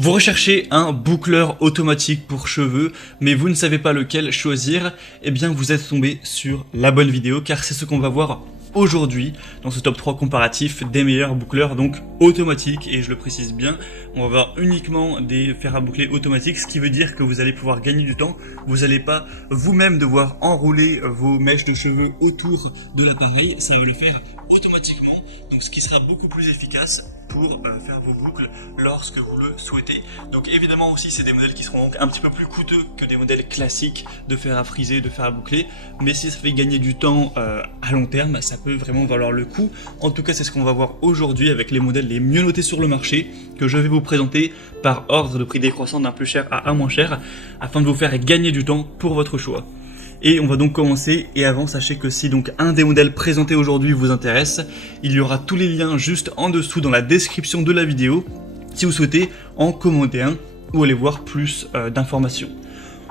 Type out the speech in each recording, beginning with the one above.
Vous recherchez un boucleur automatique pour cheveux, mais vous ne savez pas lequel choisir, eh bien vous êtes tombé sur la bonne vidéo, car c'est ce qu'on va voir aujourd'hui dans ce top 3 comparatif des meilleurs boucleurs donc automatiques. Et je le précise bien, on va voir uniquement des fers à boucler automatiques, ce qui veut dire que vous allez pouvoir gagner du temps. Vous n'allez pas vous-même devoir enrouler vos mèches de cheveux autour de l'appareil, ça va le faire automatiquement, donc ce qui sera beaucoup plus efficace pour faire vos boucles lorsque vous le souhaitez. Donc évidemment aussi c'est des modèles qui seront donc un petit peu plus coûteux que des modèles classiques de fer à friser, de fer à boucler, mais si ça fait gagner du temps à long terme, ça peut vraiment valoir le coup. En tout cas c'est ce qu'on va voir aujourd'hui avec les modèles les mieux notés sur le marché, que je vais vous présenter par ordre de prix décroissant d'un plus cher à un moins cher, afin de vous faire gagner du temps pour votre choix. Et on va donc commencer, et avant sachez que si donc un des modèles présentés aujourd'hui vous intéresse, il y aura tous les liens juste en dessous dans la description de la vidéo si vous souhaitez en commander un ou aller voir plus d'informations.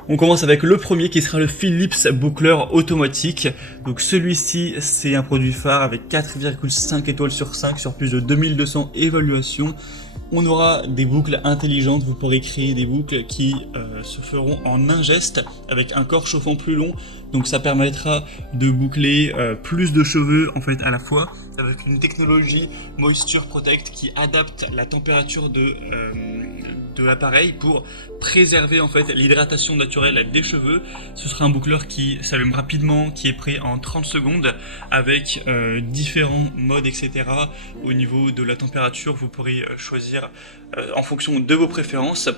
On commence avec le premier qui sera le Philips boucleur automatique. Donc celui-ci c'est un produit phare avec 4,5 étoiles sur 5 sur plus de 2200 évaluations. On aura des boucles intelligentes, vous pourrez créer des boucles qui se feront en un geste avec un corps chauffant plus long, donc ça permettra de boucler plus de cheveux en fait à la fois, avec une technologie Moisture Protect qui adapte la température de l'appareil pour préserver en fait l'hydratation naturelle des cheveux. Ce sera un boucleur qui s'allume rapidement, qui est prêt en 30 secondes avec différents modes etc. Au niveau de la température, vous pourrez choisir en fonction de vos préférences,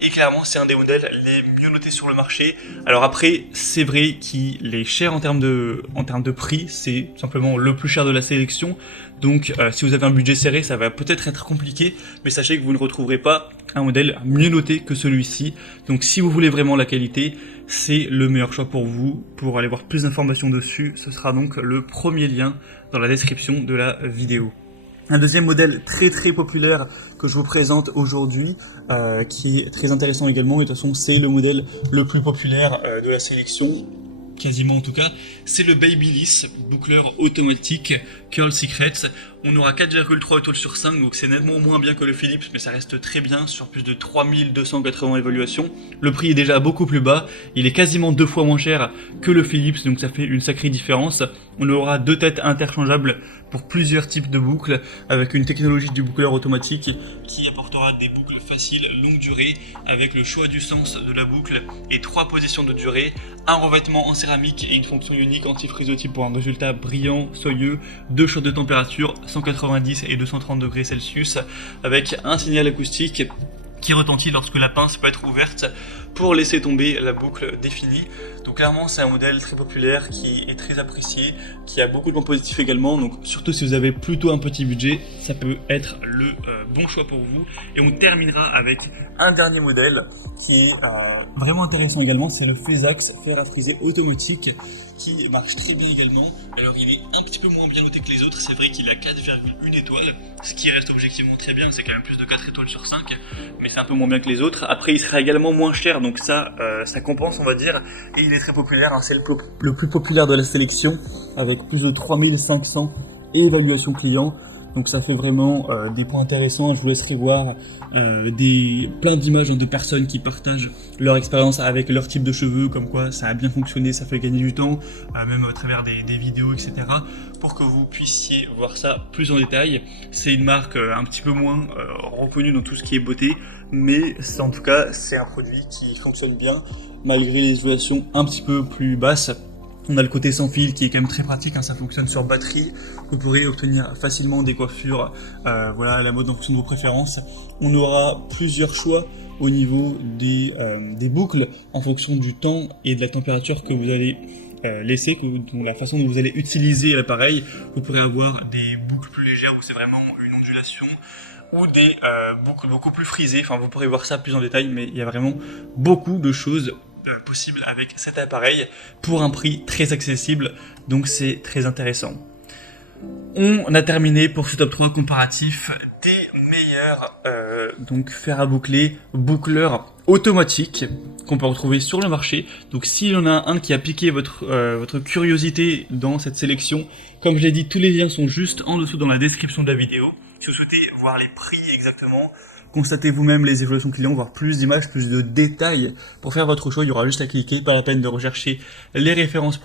et clairement c'est un des modèles les mieux notés sur le marché. Alors après c'est vrai qu'il est cher en termes de prix, c'est simplement le plus cher de la sélection, donc si vous avez un budget serré ça va peut-être être compliqué, mais sachez que vous ne retrouverez pas un modèle mieux noté que celui-ci. Donc si vous voulez vraiment la qualité, c'est le meilleur choix pour vous. Pour aller voir plus d'informations dessus, ce sera donc le premier lien dans la description de la vidéo. Un deuxième modèle très populaire que je vous présente aujourd'hui, qui est très intéressant également, et de toute façon c'est le modèle le plus populaire de la sélection, quasiment en tout cas, c'est le Babyliss boucleur automatique Curl Secrets. On aura 4,3 étoiles sur 5, donc c'est nettement moins bien que le Philips, mais ça reste très bien sur plus de 3280 évaluations. Le prix est déjà beaucoup plus bas, il est quasiment 2 fois moins cher que le Philips, donc ça fait une sacrée différence. On aura 2 têtes interchangeables pour plusieurs types de boucles, avec une technologie du boucleur automatique qui apportera des boucles faciles, longue durée, avec le choix du sens de la boucle et 3 positions de durée, un revêtement en céramique et une fonction ionique anti-frisottype pour un résultat brillant, soyeux, 2 choix de température, 190 et 230 degrés Celsius, avec un signal acoustique qui retentit lorsque la pince peut être ouverte pour laisser tomber la boucle définie. Donc clairement c'est un modèle très populaire qui est très apprécié, qui a beaucoup de points positifs également, donc surtout si vous avez plutôt un petit budget, ça peut être le bon choix pour vous. Et on terminera avec un dernier modèle qui est vraiment intéressant également, c'est le Phasax fer à friser automatique, qui marche très bien également. Alors il est un petit peu moins bien noté que les autres, c'est vrai qu'il a 4,1 étoiles, ce qui reste objectivement très bien, c'est quand même plus de 4 étoiles sur 5, mais c'est un peu moins bien que les autres. Après il sera également moins cher, donc ça compense on va dire, et il est très populaire, hein, c'est le plus populaire de la sélection, avec plus de 3500 évaluations clients. Donc ça fait vraiment des points intéressants. Je vous laisserai voir plein d'images de personnes qui partagent leur expérience avec leur type de cheveux, comme quoi ça a bien fonctionné, ça fait gagner du temps, même à travers des vidéos, etc. pour que vous puissiez voir ça plus en détail. C'est une marque un petit peu moins reconnue dans tout ce qui est beauté, mais en tout cas c'est un produit qui fonctionne bien, malgré les évaluations un petit peu plus basses. On a le côté sans fil qui est quand même très pratique, hein, ça fonctionne sur batterie, vous pourrez obtenir facilement des coiffures, voilà, à la mode en fonction de vos préférences. On aura plusieurs choix au niveau des boucles en fonction du temps et de la température que vous allez laisser, la façon dont vous allez utiliser l'appareil. Vous pourrez avoir des boucles plus légères où c'est vraiment une ondulation, ou des boucles beaucoup plus frisées, enfin vous pourrez voir ça plus en détail, mais il y a vraiment beaucoup de choses possible avec cet appareil pour un prix très accessible, donc c'est très intéressant. On a terminé pour ce top 3 comparatif des meilleurs donc fer à boucler boucleurs automatiques qu'on peut retrouver sur le marché. Donc s'il y en a un qui a piqué votre curiosité dans cette sélection, comme je l'ai dit, tous les liens sont juste en dessous dans la description de la vidéo. Si vous souhaitez voir les prix exactement, constater vous-même les évolutions clients, voir plus d'images, plus de détails pour faire votre choix. Il y aura juste à cliquer, pas la peine de rechercher les références produits.